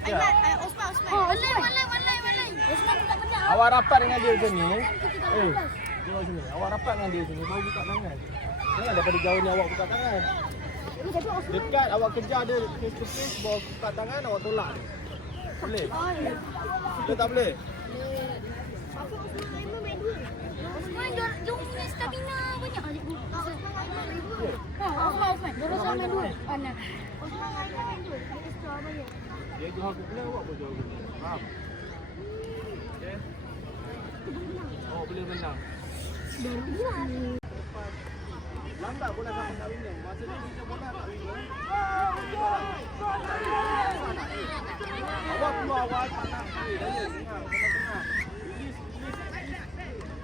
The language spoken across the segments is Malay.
Osman. Walai. Osman tak benar. Awak rapat dengan dia macam ni. Tengok sini. Awak rapat dengan dia sini. Baru buka tangan. Jangan daripada jauh ni awak buka tangan. Dekat awak kejar dia face to face, bawa buka tangan, awak tolak. Boleh? Kita tak boleh? Osman dia punya stamina banyak. Osman. Dia rasa main dua. Mana? Osman main dua. Extra banyak. Dia jual aku pula, awak pun jual aku. Faham? Okay? Oh, boleh menang. Lambat bola sampai tak winner. Masa ni kita bola tak winner. Awak keluar awal tak nak. Tengah.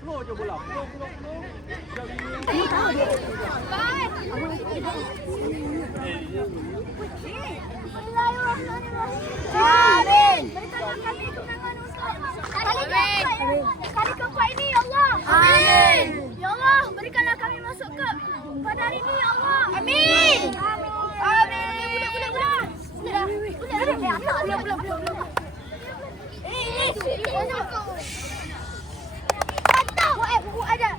Flow je bola. Flow. Dah winner. Amin. Berikanlah kami kemenangan Ustaz. Kali keempat ini ya Allah. Amin. Ya Allah, berikanlah kami masuk ke pada hari ini ya Allah. Amin. Budak. Buku ada.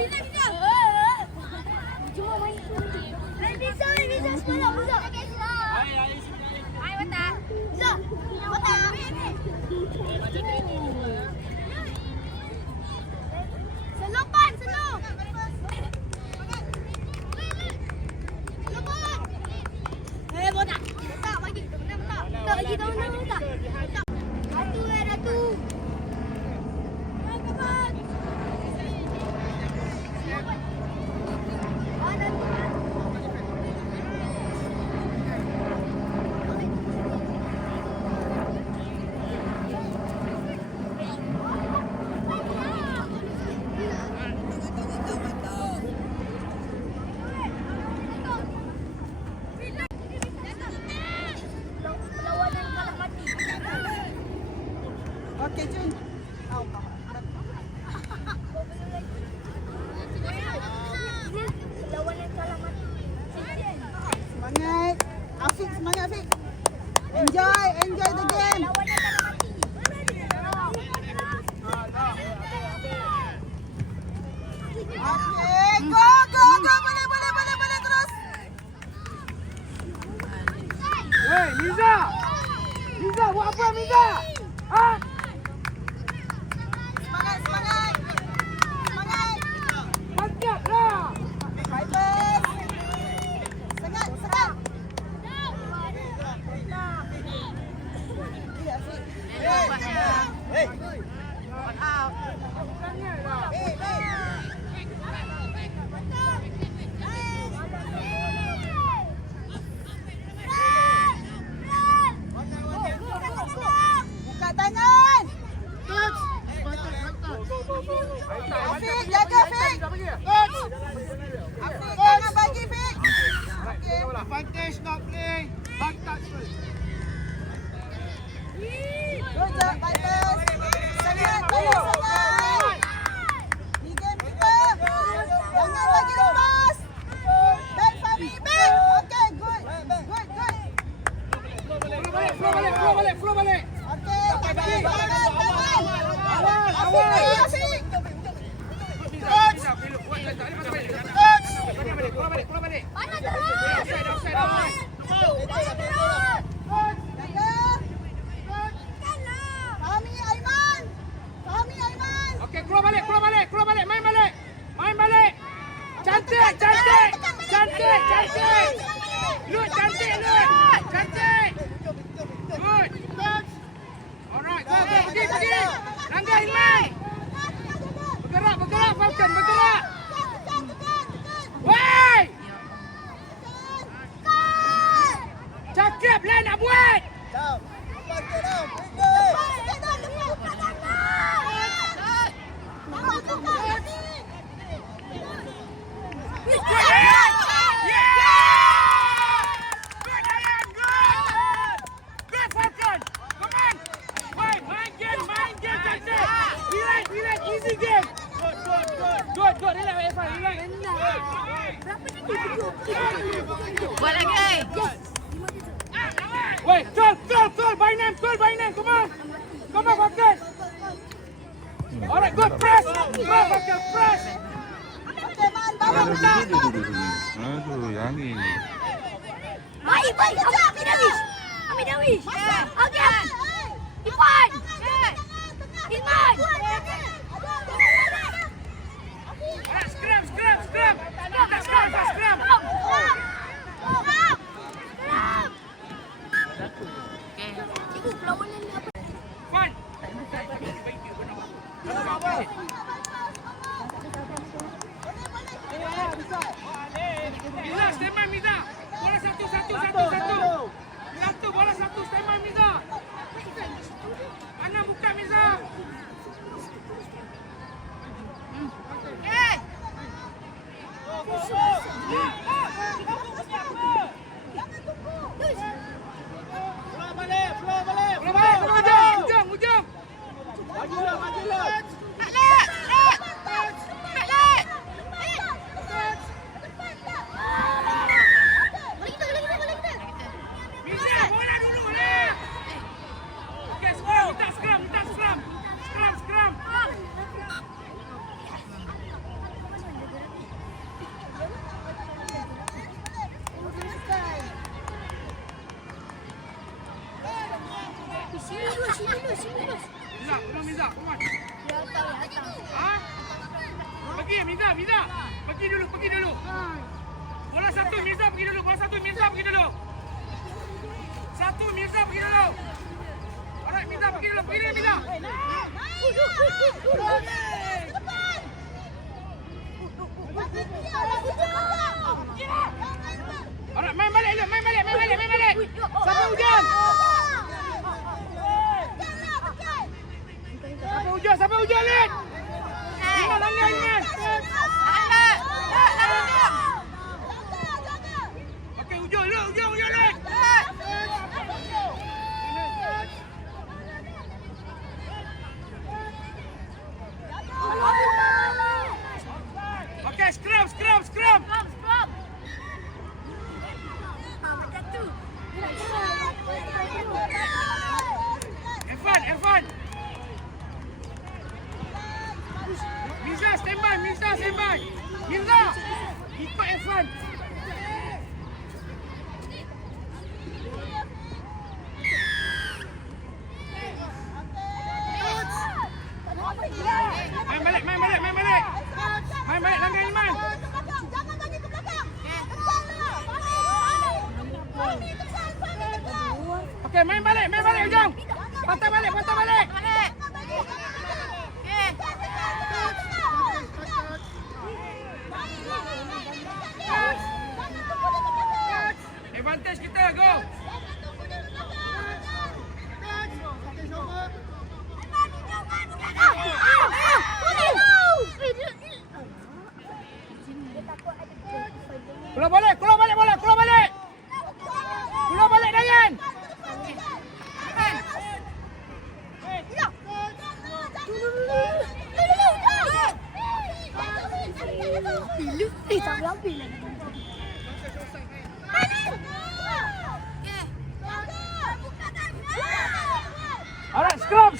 Bisa. Cuma main tu. Bisa sekolah budak. Hai, Wata. Bisa. Wata. Selopan. Botak. Tak bagi. Benar. Tak bagi tahu nama tak. Ratu. Okey, Jun. Lawan yang kalah mati. Semangat. Afiq. Enjoy the game. Lawan yang kalah mati. Okey, go. Boleh terus. Hey, Miza, buat apa Miza? Ha? Semangat. Mantaplah. Fighters. Sengat. Hey. Buka tangan. Afiq, jaga Afiq. Afiq, jangan bagi Afiq. Advantage not play. Back touch first. Good job, fighters. Sengat. Di game kita. Jangan bagi lepas. Back Fahmi, back. Okay, good. Flow balik. Okay, tangan. Afiq. Keluar balik. Mana terus? Jaga. Fahmi Aiman. Okey, keluar balik. Main balik. Cantik. Lut, cantik. Good. Alright, go. Pergi. Langgar Hilman. Bergerak Falcon, bergerak. Woi! Cakap lah nak buat. Good. Relax. Buat lagi. Wait, Tol, by name, come on, Falcon. Alright, good, press, Falcon, press. Okay, Man. Bawa. Aduh, Yani. Baik. Ambil Dawish. Okey. Ipan. Iman. Alright, scrum. Scrum. Cikgu, perlawanan ni apa? Fun. Miza, stand by Miza. Bola satu. Bola satu, stand by Miza. Ana buka Miza. Ujung. Majulah. Miza, bola dulu lah. Okay, scrum. Scrum. Sini dulu. Miza, come on. Ya, tahu. Ha? Pergi, Miza. Pergi dulu. Bola satu, Miza pergi dulu. Satu, Miza pergi dulu. Alright, Miza pergi dulu. Miza. Alright, main balik. Sampai hujan. Sampai hujan, Lid. Iman. Okey, hujan, Lid. Okey, scrum. Irfan. Miza, stand by. Miza, ikut Irfan. Main balik. Main balik langgar Iman. Jangan bagi ke belakang. Okey, main balik hujung. Patah balik. Advantage kita, go. Keluar balik bola, keluar balik Dayan. Alright, scrum.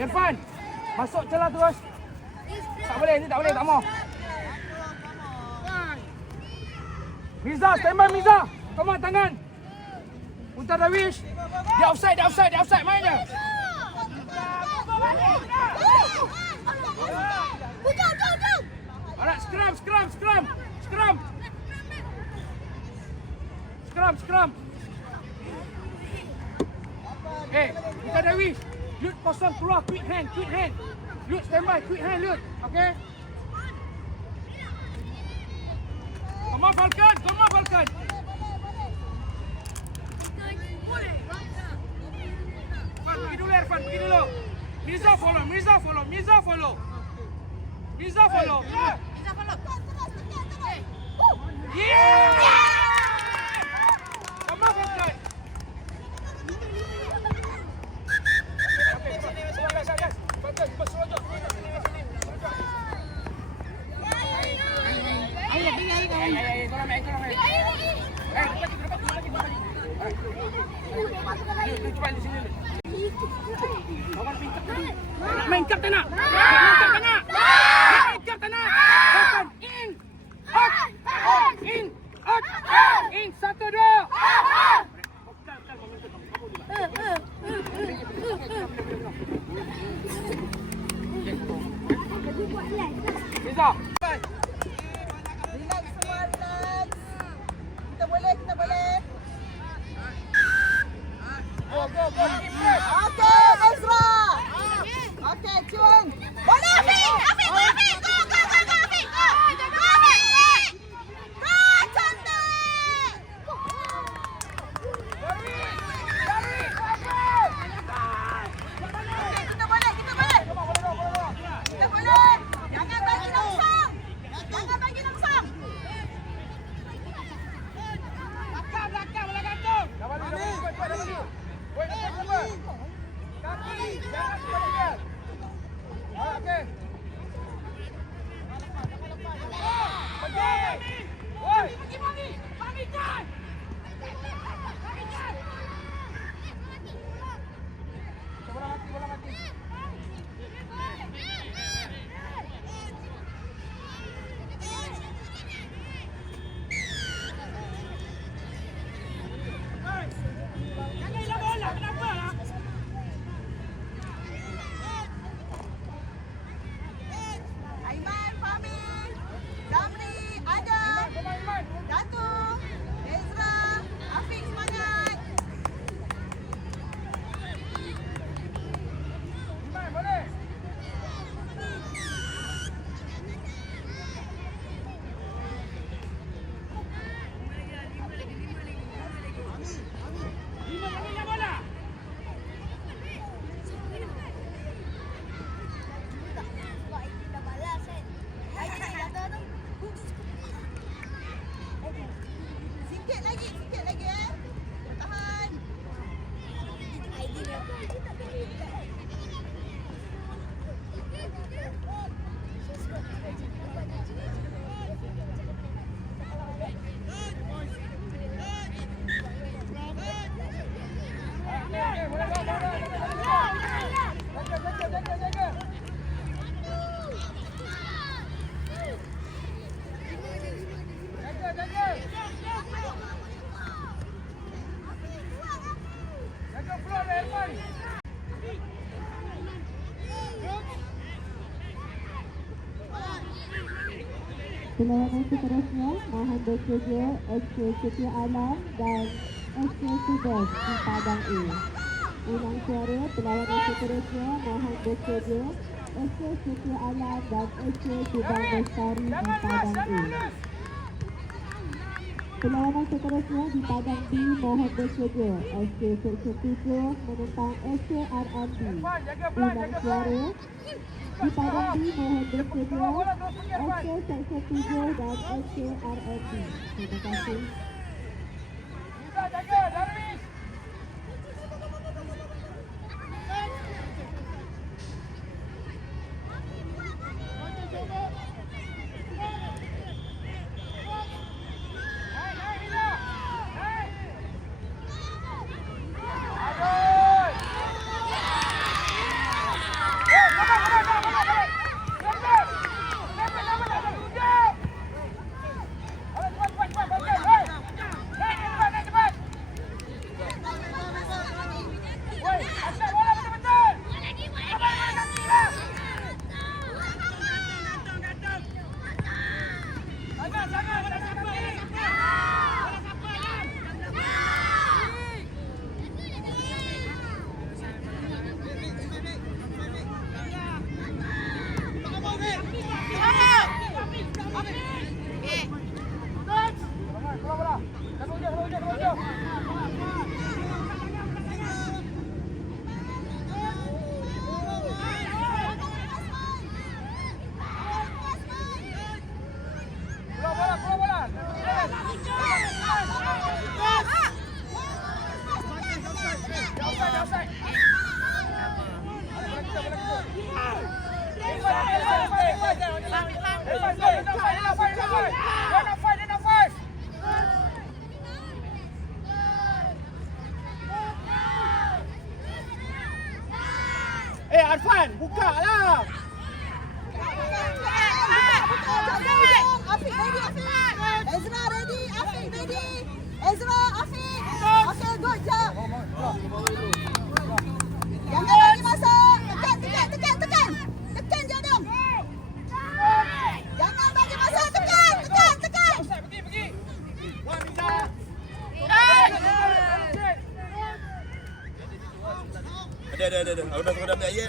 Irfan. Masuk celah terus. Tak boleh, tak mau. Miza, stand by Miza. Come on, tangan. Untar Dawish. Dia offside. Main je. Alright, scrum. Untar Dawish. Lut kosong keluar, quick hand. Lut stand by, quick hand Lut. Okay? Come on Falcon. Irfan, pergi dulu. Miza follow. Yeah! Come on Falcon. cepat di sini. Awak bingkap tadi. Main kap tak nak? Main kap tak nak? Main kap tak nak? Tekan in. Out. In. Out. In. 1 2. Riza. Relax semua, relax. Kita boleh, kita boleh. Go. Okey, Ezra. Okey, Cun. Boleh, Afiq. Afiq, go, Afiq. Go, Afiq. Go, Afiq. Go, cantik. Kita boleh, kita boleh. Kita boleh. Jangan bagi langsung. Jangan bagi langsung. Belakang bola gantung. Dah balik. Woi, apa? Kaki, jangan terlepas. Okey. Pergi. Woi, pergi. Bagi kan. Bola mati. Jangan hilang bola, kenapa lah? Aiman, Fahmi, Damri, Adam, Datuk, Ezra, Afiq, semangat. Iman, boleh. Iman, ambil bola. Sikit lagi Tahan. Okey, boleh bola. Jaga. Jaga floor dia, Irfan. Perlawanan seterusnya mohon bersedia SK Setia Alam dan SK Subas di Padang A. Ulang suara perlawanan seterusnya mohon bersedia SK Setia Alam dan SK Subang Bestari di Padang A. Perlawanan seterusnya di Padang B mohon bersedia SK Seksyen 7 menentang SK RMB. Ulang suara di Padang B mohon bersedia SK Seksyen 7 dan SK RMB. Terima kasih. Bisa jaga, Darwish. Hey! Arfan, buka lah. Afiq ready, Afiq. Ezra ready, Afiq ready. Ezra, Afiq. Okay, good job. Jangan bagi masa. Tekan. Tekan je dong. Jangan bagi masa, tekan. Pergi. Ada. Udah ambil air.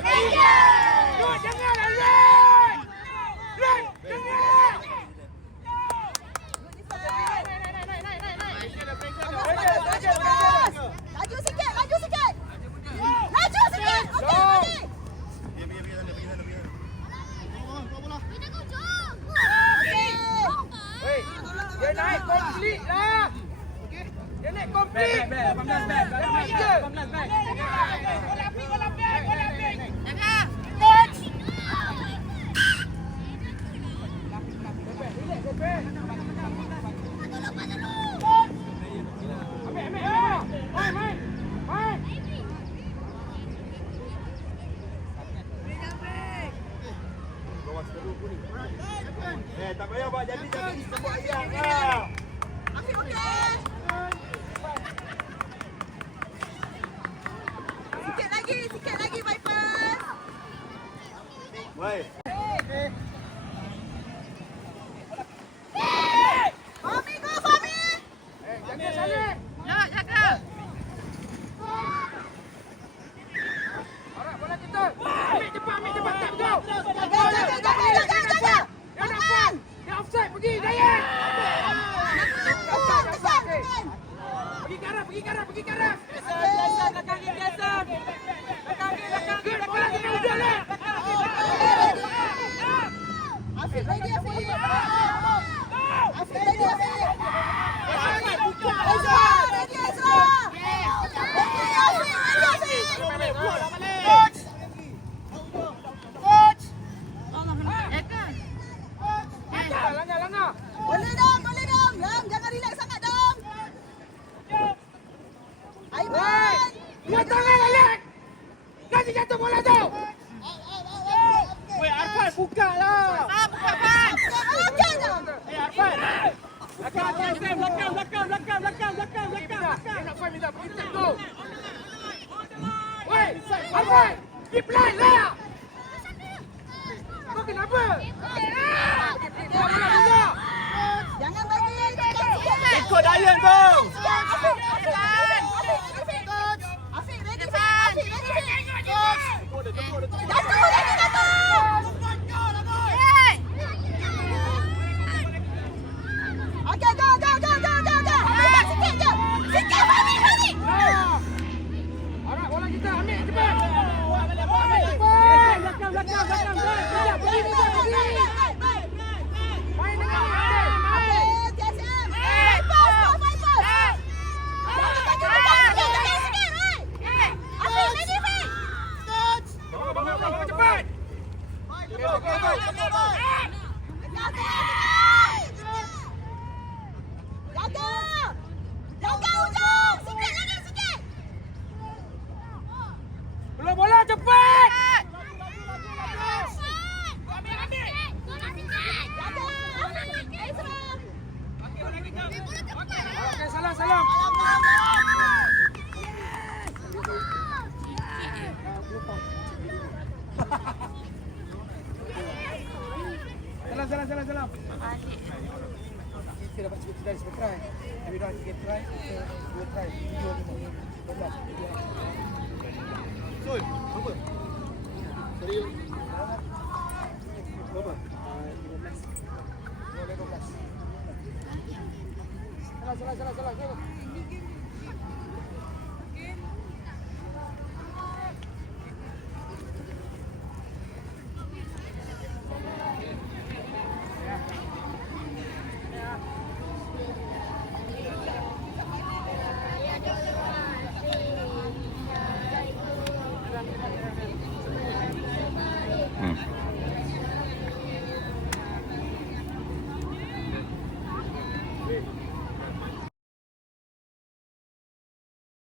Jangan Alwan. Jangan. Laju sikit. Okey, ready. Dia naik komplit lah. Dia naik komplit. 18 back. Bola ambil. Coach. Main. Tak payah buat jadi sebut ayam lah. Afiq okey. Sikit lagi Vipers. Baik. Fahmi go Fahmi. Jaga Saleh. Jaga. Alright, bola kita. Ambil cepat. Tak go. Jaga. Dia offside, pergi Dayan. Tekan. Pergi ke arah. Biasa. Good, bola kita hujung lah. Afiq ready, Afiq. Ezra, ready, Ezra. Coach. Langgar. Boleh dong. Yang jangan relax sangat dong. Aiman. Dua tangan Alek. Nanti jatuh bola tu. Weh, Arfan buka lah. Okey dong. Arfan. Belakang. Nak fight minta pergi tap tu. Weh, Arfan. Keep line lah. Kau kenapa? Jangan bagi. Ikut Dayan tu. Afiq ready. Jatuh. Okey, go. Sikit je. Fahmi. Alright, bola kita ambil cepat. Belakang. Pergi. Main dengan Okey, TSM. Vipers. Afiq ready, Afiq. Bawa cepat. Jaga hujung. Sikit. Belum bola cepat. Okey, salam. Salam. Kita dapat cukup dari sebab try. Tapi dah 3 try, kita 2 try. 12. Sul, apa? Serius. Berapa? 12. Salah.